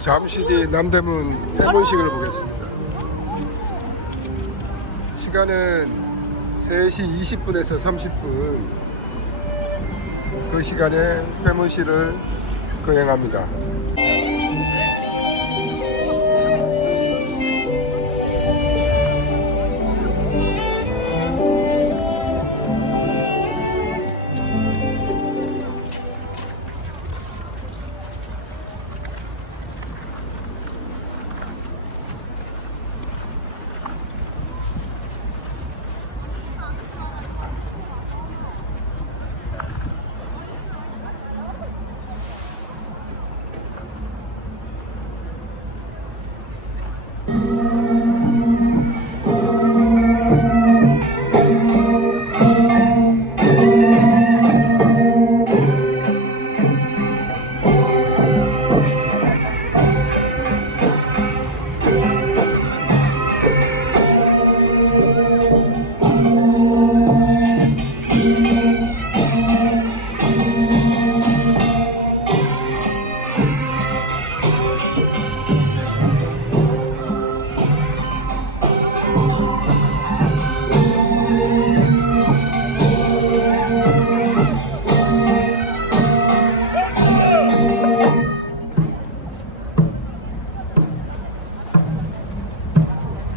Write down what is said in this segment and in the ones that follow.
잠시 뒤 남대문 해문식을 보겠습니다. 시간은 3시 20분에서 30분. 그 시간에 해문식을 거행합니다.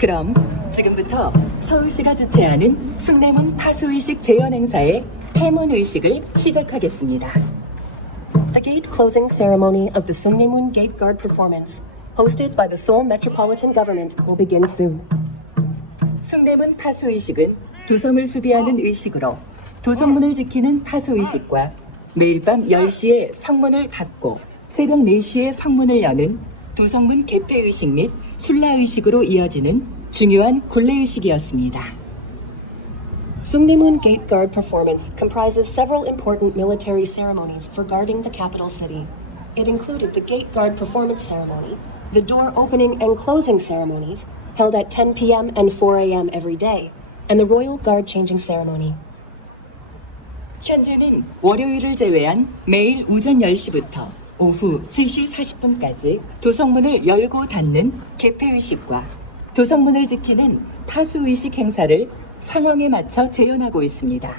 그럼 지금부터 서울시가 주최하는 숭례문 파수의식 재현 행사의 폐문의식을 시작하겠습니다. The gate closing ceremony of the Sungnaemun Gate Guard performance, hosted by the Seoul Metropolitan Government, will begin soon. 숭례문 파수의식은 도성을 수비하는 의식으로 도성문을 지키는 파수의식과 매일 밤 10시에 성문을 닫고 새벽 4시에 성문을 여는 도성문 개폐의식 및 순라의식으로 이어지는 중요한 굴례의식이었습니다. Sungnaemun Gate Guard performance comprises several important military ceremonies for guarding the capital city. It included the Gate Guard performance ceremony, the door opening and closing ceremonies, held at 10 p.m. and 4 a.m. every day, and the Royal Guard changing ceremony. 현재는 월요일을 제외한 매일 오전 10시부터 오후 3시 40분까지 도성문을 열고 닫는 개폐의식과 도성문을 지키는 파수의식 행사를 상황에 맞춰 재현하고 있습니다.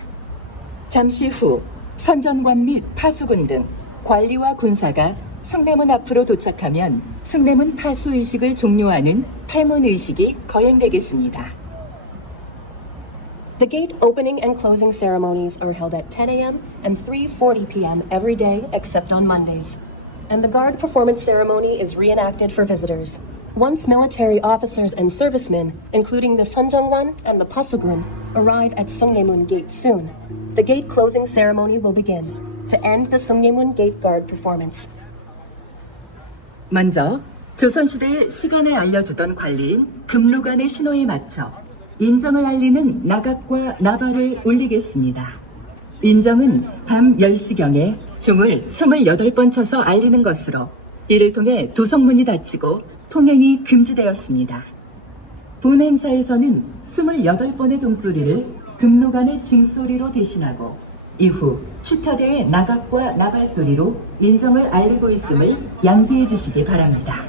잠시 후 선전관 및 파수군 등 관리와 군사가 숭례문 앞으로 도착하면 숭례문 파수의식을 종료하는 폐문의식이 거행되겠습니다. The gate opening and closing ceremonies are held at 10 a.m. and 3:40 p.m. every day except on Mondays. And the guard performance ceremony is reenacted for visitors. Once military officers and servicemen, including the Sunjungwan and the Pasugun, arrive at Sungnaemun Gate soon, the gate closing ceremony will begin to end the Sungnaemun Gate Guard performance. 먼저 조선시대의 시간을 알려주던 관리인 금루관의 신호에 맞춰 인정을 알리는 나각과 나발을 울리겠습니다. 인정은 밤 10시경에 종을 28번 쳐서 알리는 것으로 이를 통해 도성문이 닫히고 통행이 금지되었습니다. 본 행사에서는 28번의 종소리를 금루관의 징소리로 대신하고 이후 추타대의 나각과 나발 소리로 인정을 알리고 있음을 양지해 주시기 바랍니다.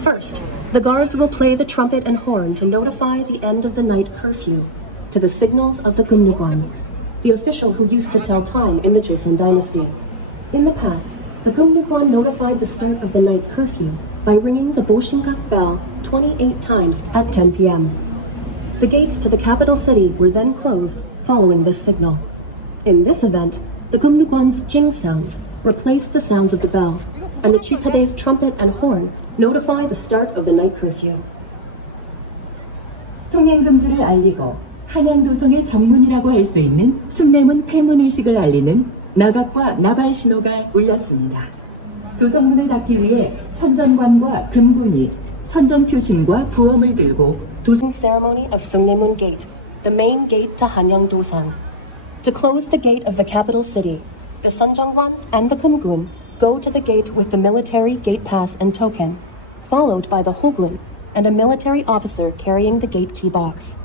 First, the guards will play the trumpet and horn to notify the end of the night curfew, to the signals of the Gumnugwan, the official who used to tell time in the Joseon dynasty. In the past, the Gumnugwan notified the start of the night curfew by ringing the Boshingak bell 28 times at 10 p.m. The gates to the capital city were then closed following this signal. In this event, the Gumnugwan's jing sounds replaced the sounds of the bell, and the Chitade's trumpet and horn notify the start of the night curfew. 통행 금지를 알리고 한양도성의 정문이라고 할 수 있는 숭례문 폐문의식을 알리는 나각과 나발 신호가 울렸습니다. 도성문을 닫기 위해 선전관과 금군이 선전 표신과 부엄을 들고 Closing ceremony of Sungnaemun Gate, the main gate to Hanyang-dosang. To close the gate of the capital city, the Sunjungwan and the Kumgun go to the gate with the military gate pass and token, followed by the Hogun and a military officer carrying the gate key box.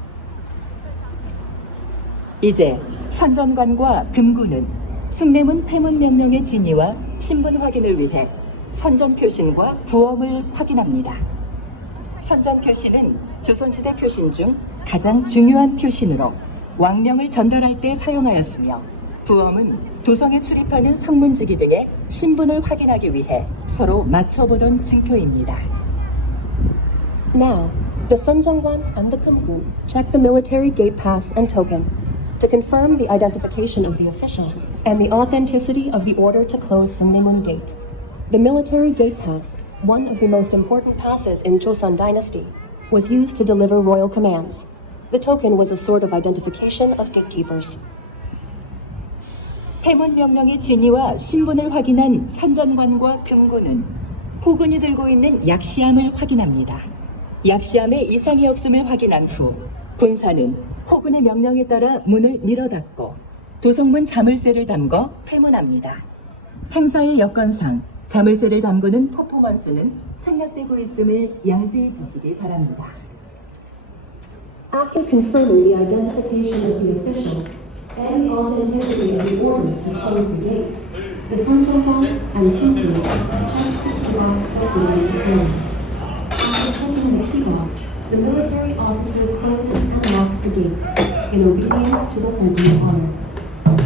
이제 선전관과 금군은 숭례문 폐문 명령의 진위와 신분 확인을 위해 선전 표신과 부엄을 확인합니다. 선전 표신은 조선시대 표신 중 가장 중요한 표신으로 왕명을 전달할 때 사용하였으며, 부엄은 도성에 출입하는 성문지기 등의 신분을 확인하기 위해 서로 맞춰보던 증표입니다. Now, the Sunjangwan and the Kumgu check the military gate pass and token to confirm the identification of the official and the authenticity of the order to close Sungnemun Gate. The military gate pass, one of the most important passes in Joseon Dynasty, was used to deliver royal commands. The token was a sort of identification of gatekeepers. 폐문 명령의 진위와 신분을 확인한 선전관과 금군은 호군이 들고 있는 약시함을 확인합니다. 약시함에 이상이 없음을 확인한 후 군사는 호군의 명령에 따라 문을 밀어 닫고 도성문 자물쇠를 잠궈 폐문합니다. 행사의 여건상 자물쇠를 잠그는 퍼포먼스는 생략되고 있음을 양지해 주시기 바랍니다. After confirming the identification of the official and the authenticity of the order to close the gate, the Sunjangwan and Kumgu checked the key box opening the room. After checking the key box, the military officer closes and locks the gate in obedience to the Hogan order.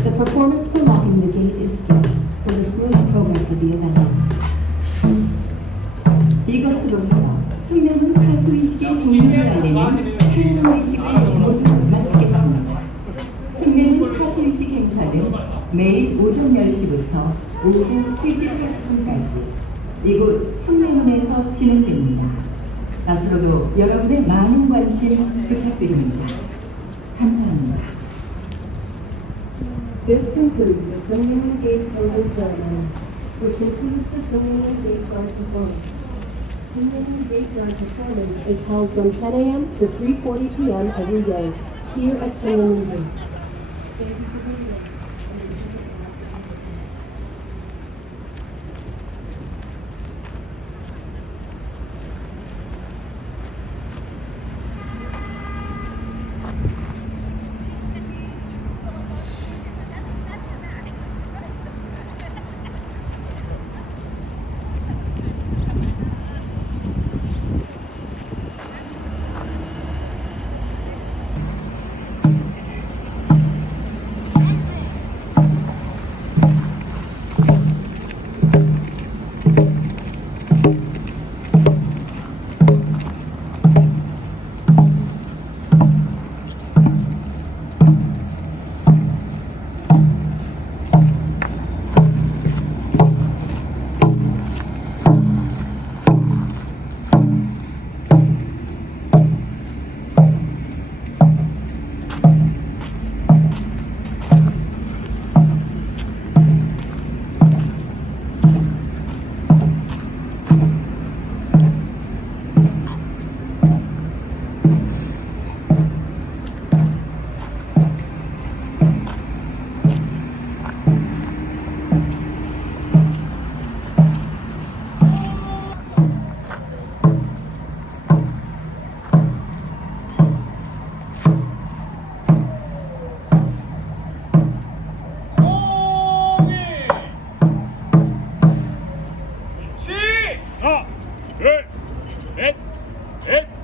The performance for locking the gate is skipped for the smooth progress of the event. 이것으로서 숙명은 파수의식의 종료를 알리는 폐문의식을 모두 마치겠습니다. 숙명은 파수의식 행사는 매일 오전 10시부터 오후 3시 40분까지 이곳 숙명문에서 진행됩니다. 앞으로도 여러분의 많은 관심 부탁드립니다. 감사합니다. This concludes the Sungnemun Gate closing ceremony, which includes the Sungnemun Gate Guard performance. Sungnemun Gate Guard performance is held from 10 a.m. to 3:40 p.m. every day, here at Sungnemun Gate. 하나, 둘, 셋, 넷.